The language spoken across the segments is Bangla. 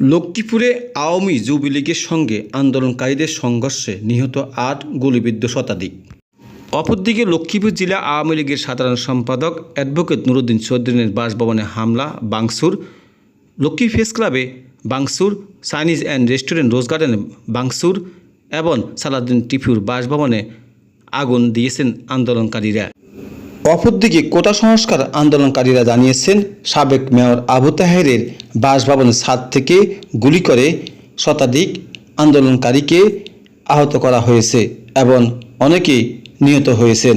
লক্ষ্মীপুরে আওয়ামী যুবলীগের সঙ্গে আন্দোলনকারীদের সংঘর্ষে নিহত আট গুলিবিদ্ধ শতাধিক। অপরদিকে লক্ষ্মীপুর জেলা আওয়ামী লীগের সাধারণ সম্পাদক অ্যাডভোকেট নুরুদ্দিন চৌধুরীর বাসভবনে হামলা, বাংসুর। লক্ষ্মী ফেস ক্লাবে বাংসুর, চাইনিজ অ্যান্ড রেস্টুরেন্ট রোজ গার্ডেনে বাংসুর এবং সালাউদ্দিন টিফুর বাসভবনে আগুন দিয়েছেন আন্দোলনকারীরা। অপরদিকে কোটা সংস্কার আন্দোলনকারীরা জানিয়েছেন, সাবেক মেয়র আবু তাহেরের বাসভবনের ছাদ থেকে গুলি করে শতাধিক আন্দোলনকারীকে আহত করা হয়েছে এবং অনেকেই নিহত হয়েছেন।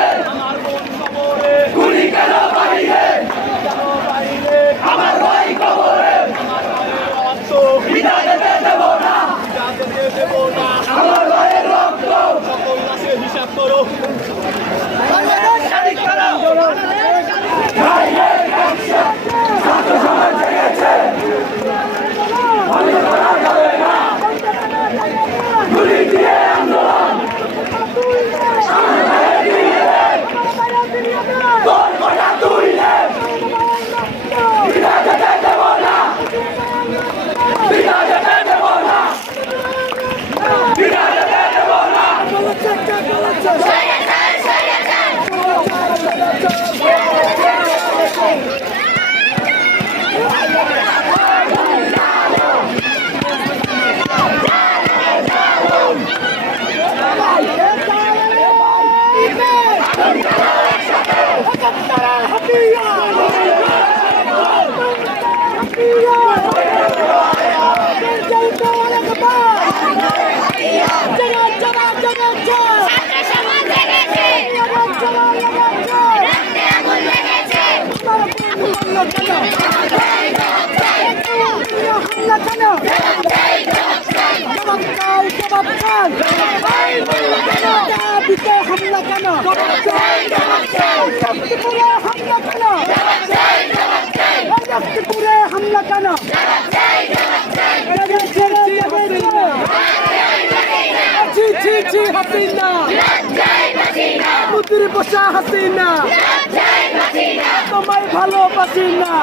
Go! হামলা কেন রক্তপুরে হামলা কেন রক্তপুরে হামলা কেন ছি ছি ছি হাসিনা বসা হাসিনা। তোমায় ভালোবাসি না।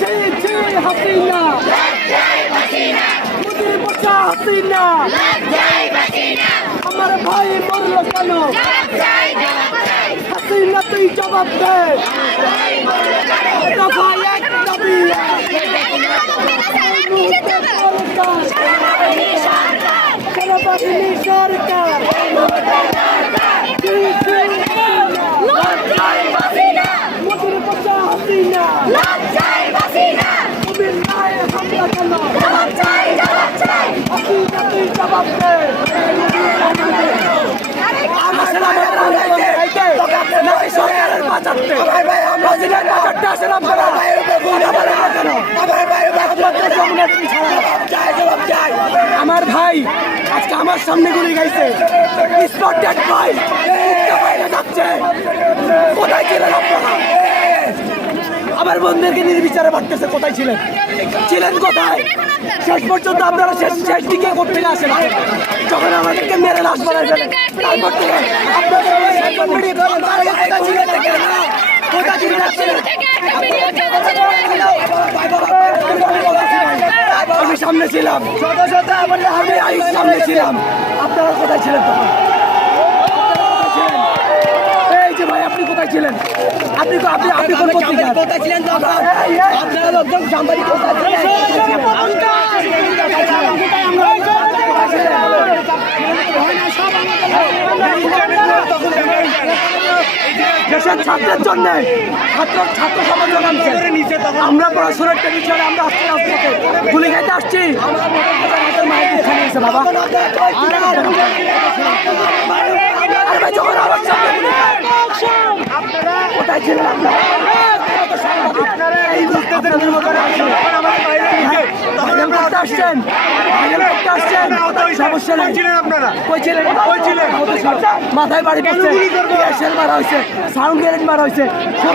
ছি ছি, হাসিনা। মুদির বসা হাসিনা। আমার ভাই মরলো কেন? হাসিনা, তুই জবাব দে। দফা এক দাবি সেনাবাহিনী সরকার মুদির বসা হাসিনা মুদির নায়ে হামলা কেন হাসিনা তুই জবাব দে আমার ভাই আজকে আমার সামনে গুলি গাইছে স্পট ডেড ভাই মুক্তা বাইরে যাচ্ছে কোথায় ছিলেন আপনারা আমার বন্ধুদেরকে নির্বিচারে মারতেছে কোথায় ছিলেন ছিলেন কোথায় শেষ পর্যন্ত আপনারা শেষ শেষ দিকে করতে আসেন যখন আমাদেরকে মেরে লাশ বানাই ফেলেন তারপর থেকে আপনাদের কোথায় না কোথায় আমি সামনে ছিলাম। শত শত আমি আমি সামনে ছিলাম। আপনারা কোথায় ছিলেন তখন? যে ভাই আপনি কোথায় ছিলেন? আপনি তো আপনি আপনি কোন পত্রিকা ছিলেন তো আপনারা লোকজন সাংবাদিক দেশের ছাত্রের জন্য ছাত্র ছাত্র সমাজ নামছে আমরা পড়াশোনার টেলিভিশনে আমরা আসতে আসতে গুলি খাইতে আসছি। বাবা। কোথায় ছিলেন সামনে গুলি খায়, কোথায় ছিলেন আপনারা? এই আপনাদের মতো ভাইরাল করতে আসছেন আসছেন সমস্যা নেই আপনারা কই ছিলেন কই ছিলেন? মাথায় বাড়ি পড়ছে গ্যাসের মারা হয়েছে সাউন্ড গ্রেনেড মারা হয়েছে সব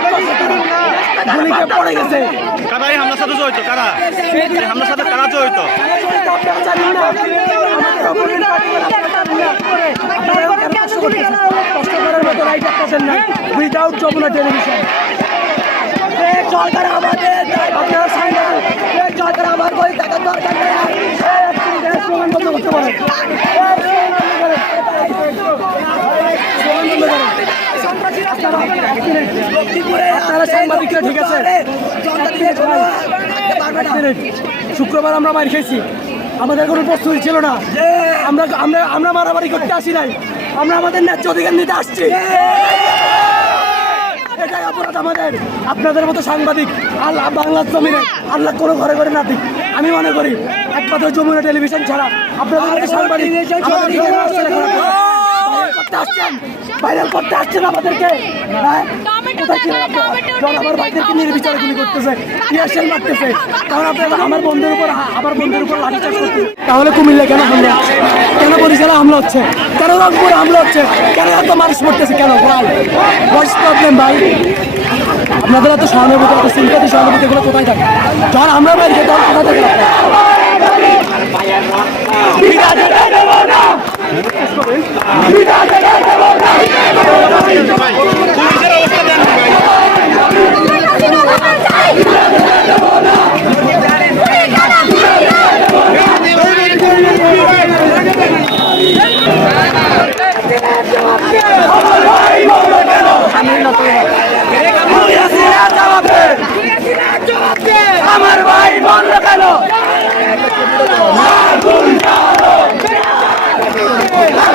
পড়ে গেছে কারা এই হামলার সাথে জড়িত কারা এই হামলার সাথে কারা জড়িত আপনারা জানেন না আমাদের opponent party রা আপনারা জানেন না। আপনারা কষ্ট করার মতো রাইট আপনাদের নাই উইদাউট যমুনা টেলিভিশন আমাদের শুক্রবার আমরা মার খেয়েছি। আমাদের কোনো প্রস্তুতি ছিল না। আমরা আমরা আমরা মারামারি করতে আসি নাই। আমরা আমাদের ন্যায্য অধিকার নিতে আসছি। অপরাধ আমাদের। আপনাদের মতো সাংবাদিক আল্লাহ বাংলার জমিনে আল্লাহ কোনো ঘরে ঘরে না আমি মনে করি একমাত্র যমুনা টেলিভিশন ছাড়া আপনাদের সাংবাদিক আমাদের এখানে আসছে না খারাপ করে। ভাইরাল করতে আসছেন? ভাইরাল করতে আসছেন আমাদেরকে? হ্যাঁ? আমার ভাইদেরকে নির্বিচারে গুলি করতেছে মারতেছে। কারণ আপনারা আমার বন্ধুর উপর আমার বন্ধুর উপর লাঠিচার্জ করতেছে। তাহলে কুমিল্লা কেন হামলা হচ্ছে? কেন বরিশালে হামলা হচ্ছে? কেন রংপুরে হামলা হচ্ছে? কেন এত মানুষ মরতেছে? কেন? ভাই প্রবলেম ভাই? আপনাদের এত সহানুভূতি এত সিম্পাতি সহানুভূতি এগুলো কোথায় থাকে? যখন আমরা বাইরে তখন কোথায় থাকে? আপনারা? Hey!